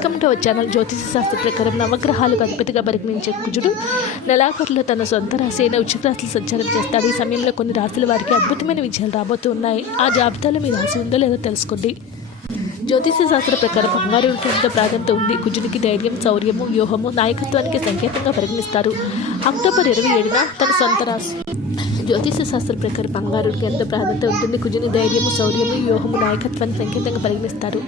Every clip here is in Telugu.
వెల్కమ్ టు అవర్ ఛానల్ జ్యోతిష శాస్త్ర ప్రకారం నవగ్రహాలకు అధిపతిగా పరిగణించే కుజుడు. నెలాఖరులో తన సొంత రాశి అయిన ఉచిత రాశులు సంచారం చేస్తాడు. ఈ సమయంలో కొన్ని రాశుల వారికి అద్భుతమైన విజయాలు రాబోతున్నాయి. ఆ జాబితాలో మీ రాశి ఉందో లేదో తెలుసుకోండి. జ్యోతిష శాస్త్ర ప్రకారం బంగారు ఉంటుందో ప్రాధాన్యత ఉంది కుజునికి ధైర్యం శౌర్యము వ్యూహము నాయకత్వానికి సంకేతంగా పరిగణిస్తారు. అక్టోబర్ ఇరవై ఏడున తన సొంత రాశి జ్యోతిష శాస్త్ర ప్రకారం బంగారుకి ఎంత ప్రాధాన్యత ఉంటుంది కుజుని ధైర్యము శౌర్యము వ్యూహము నాయకత్వాన్ని సంకేతంగా పరిగణిస్తారు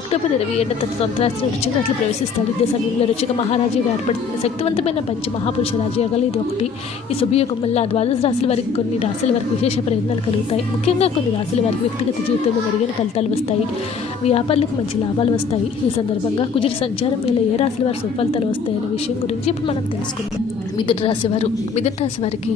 అక్టోబర్ ఇరవై ఏడు తన సొంత రాశిలో రుచిక రాశిలో ప్రవేశిస్తాడు ఇదే సమయంలో రుచిక మహారాజుగా ఏర్పడుతుంది శక్తివంతమైన పంచ మహాపురుష రాజయోగాలు ఇది ఒకటి ఈ శుభయోగం వల్ల ద్వాదశ రాశుల వారికి కొన్ని రాశుల వారికి విశేష ప్రయోజనాలు కలుగుతాయి ముఖ్యంగా కొన్ని రాశుల వారికి వ్యక్తిగత జీవితంలో మెరుగైన ఫలితాలు వస్తాయి వ్యాపారులకు మంచి లాభాలు వస్తాయి ఈ సందర్భంగా కుజుడి సంచారం వేళ ఏ రాశుల వారి సుఫలితాలు వస్తాయనే విషయం గురించి ఇప్పుడు మనం తెలుసుకుందాం. మిథున రాశి వారు మిథున రాశి వారికి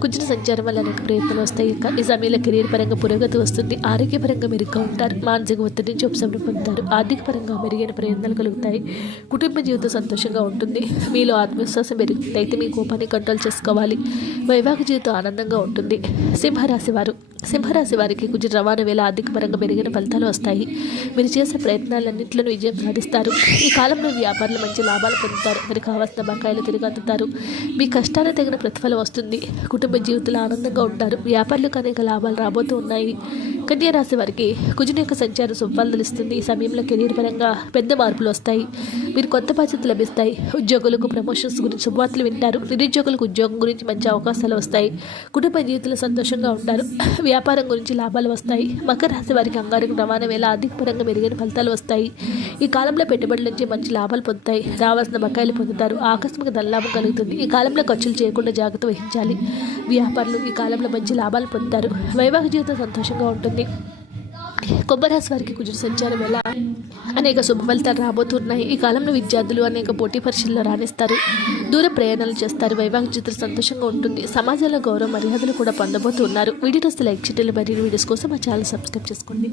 కుజుల సంచారం వల్ల అనేక ప్రయత్నాలు వస్తాయి. ఇంకా ఈ సమయంలో కెరీర్ పరంగా పురోగతి వస్తుంది. ఆరోగ్యపరంగా మెరుగ్గా ఉంటారు మానసిక ఒత్తిడి నుంచి ఉపశమనం పొందుతారు. ఆర్థిక పరంగా మెరుగైన ప్రయత్నాలు కలుగుతాయి. కుటుంబ జీవితం సంతోషంగా ఉంటుంది. మీలో ఆత్మవిశ్వాసం పెరుగుతుంది. అయితే మీ కోపాన్ని కంట్రోల్ చేసుకోవాలి. వైవాహిక జీవితం ఆనందంగా ఉంటుంది. సింహరాశి వారు. సింహరాశి వారికి కుజు రవాణా వేళ ఆర్థికపరంగా పెరిగిన మెరుగైన ఫలితాలు వస్తాయి. మీరు చేసే ప్రయత్నాలన్నింటిలో విజయం సాధిస్తారు. ఈ కాలంలో వ్యాపారులు మంచి లాభాలు పొందుతారు. మీరు కావాల్సిన బకాయిలు తిరిగి అందుతారు. మీ కష్టాలు తగిన ప్రతిఫలం వస్తుంది. కుటుంబ జీవితంలో ఆనందంగా ఉంటారు. వ్యాపారులకు అనేక లాభాలు రాబోతూ ఉన్నాయి. కన్యా రాశి వారికి కుజుని యొక్క సంచారం సుఫలాలు ఇస్తుంది. ఈ సమయంలో కెరీర్ పరంగా పెద్ద మార్పులు వస్తాయి. మీరు కొత్త బాధ్యతలు లభిస్తాయి. ఉద్యోగులకు ప్రమోషన్స్ గురించి శుభవార్తలు వింటారు. నిరుద్యోగులకు ఉద్యోగం గురించి మంచి అవకాశాలు వస్తాయి. కుటుంబ జీవితంలో సంతోషంగా ఉంటారు. వ్యాపారం గురించి లాభాలు వస్తాయి. మకర రాశి వారికి అంగారక ప్రమాణం వేళ ఆర్థిక పరంగా మెరుగైన ఫలితాలు వస్తాయి. ఈ కాలంలో పెట్టుబడుల నుంచి మంచి లాభాలు పొందుతాయి. రావాల్సిన బకాయిలు పొందుతారు. ఆకస్మిక ధనలాభం కలుగుతుంది. ఈ కాలంలో ఖర్చులు చేయకుండా జాగ్రత్త వహించాలి. వ్యాపారులు ఈ కాలంలో మంచి లాభాలు పొందుతారు. వైవాహిక జీవితం సంతోషంగా ఉంటుంది. కుంభరాశి వారికి కుజుడు సంచారం ఎలా? అనేక శుభ ఫలితాలు రాబోతున్నాయి. ఈ కాలంలో విద్యార్థులు అనేక పోటీ పరీక్షల్లో రాణిస్తారు. దూర ప్రయాణాలు చేస్తారు. వైవాహిక చిత్ర సంతోషంగా ఉంటుంది. సమాజంలో గౌరవ మర్యాదలు కూడా పొందబోతున్నారు. వీడియోస్ లైక్ చేయడం. మరియు వీడియోస్ కోసం మా ఛానల్ సబ్స్క్రైబ్ చేసుకోండి.